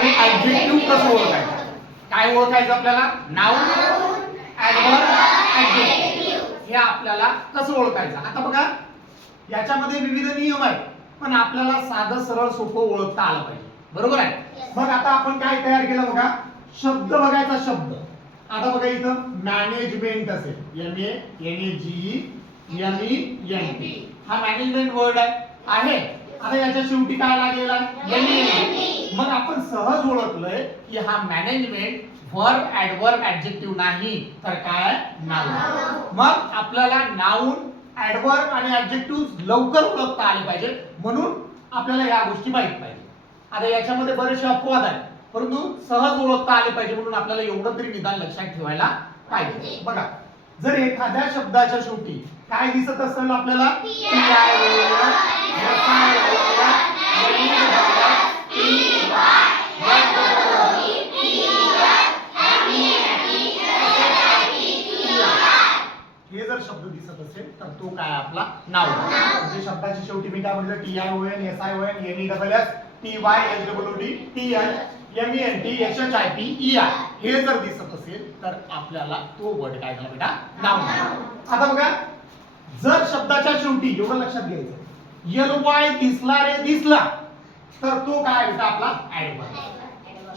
आणि ऍडजेक्टिव्ह कसं ओळखायचं? काय ओळखायचं आपल्याला? नाउन, ऍडव्हर्ब, ऍडजेक्टिव्ह हे आपल्याला कसं ओळखायचं? आता बघा याच्यामध्ये विविध नियम आहेत, पण आपल्याला साधं सरळ सोपं ओळखता आलं पाहिजे, बरोबर आहे? मग आता आपण काय तयार केलं बघा, शब्द बघायचा शब्द. आता बघा इथं मॅनेजमेंट असेल, MENEGMENT हा मॅनेजमेंट वर्ड आहे. आता याच्या शेवटी काय लागलेला आहे? MENT. मग आपण सहज ओळखलंय की हा मॅनेजमेंट वर्ब, ऍडवर्ब, ऍडजेक्टिव्ह नाही तर काय? नाउन. मग आपल्याला नाउन, ऍडवर्ब आणि ऍडजेक्टिव्ह लवकर ओळखता आले पाहिजे, म्हणून आपल्याला या गोष्टी माहित पाहिजे. आता याच्यामध्ये बरेचसे अपवाद आहेत, परंतु सहज ओळखता आले पाहिजे म्हणून आपल्याला एवढं तरी निदान लक्षात ठेवायला पाहिजे. बघा जर एखाद्या शब्दाच्या शेवटी काय दिसत असेल आपल्याला? हे जर शब्द दिसत असेल तर तो काय आपला नाउन. म्हणजे शब्दाच्या शेवटी मी काय म्हटलं? TION, SION, NESS, TY, SWOD, TH, MENT, SHIP, ER हे जर दिसत असेल तर आपल्याला तो वर्ड काय झाला बेटा? नाउन. आता बघा जर शब्दाच्या शेवटी एवढं लक्षात घ्यायचं, LY दिसला रे दिसला तर तो काय बेटा? आपला ऍडवर्ब.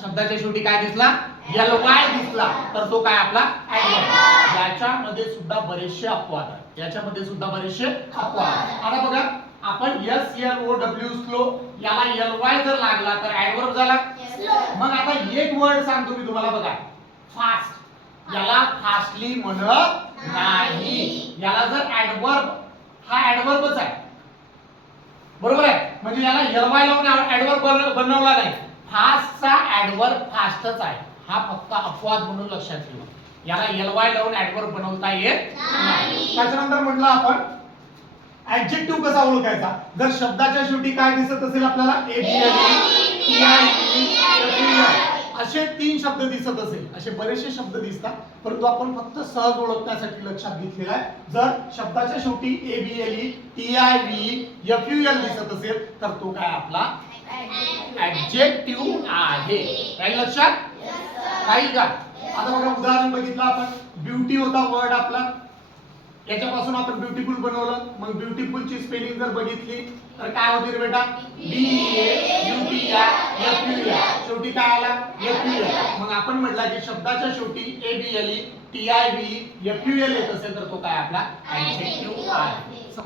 शब्दाच्या शेवटी काय दिसला? LY दिसला तर तो काय आपला? ऍडवर्ब. याच्यामध्ये सुद्धा बरेचसे अपवाद आहेत, याच्यामध्ये सुद्धा बरेचसे अपवाद. आता बघा आपण SLOW स्लो याला LY जर लागला तर ऍडवर्ब झाला. मग आता एक वर्ड सांगतो मी तुम्हाला बघा, फास्ट. याला फास्टली म्हणत नाही, याला जर ऍडवर्ब, हा ऍडवर्बच आहे, बरोबर आहे? म्हणजे याला LY लावून ऍडवर्ब बनवला नाही. फास्टचा ऍडवर्ब फास्टच आहे, हा फक्त अपवाद म्हणून लक्षात ठेवा. याला LY लावून ऍडवर्ब बनवता येत नाही. त्याच्यानंतर म्हटलं आपण ऍडजेक्टिव्ह कसा ओळखायचा? जर शब्दाच्या शेवटी काय दिसत असेल आपल्याला? असे 3 शब्द दिसत असेल, असे बरेचसे शब्द दिसतात, परंतु आपण फक्त सहज ओळखण्यासाठी लक्षात घेतलेला आहे. जर शब्दाच्या शेवटी ABLE, TIV, FUL दिसत असेल तर तो काय आपला? ऍडजेक्टिव्ह आहे. काय लक्षात? काही का? आता बघा उदाहरण बघितलं आपण, ब्युटी होता वर्ड आपला, याच्यापासून आपण ब्युटिफुल बनवलं. मग ब्युटिफुल ची स्पेलिंग जर बघितली तर काय होती रे बेटा? BEAUTIFUL. शेवटी काय आला? FUL. मग आपण म्हटलं की शब्दाच्या शेवटी ABLE, TIV, FUL येत असेल तर तो काय आपला? ऍडजेक्टिव्ह आहे.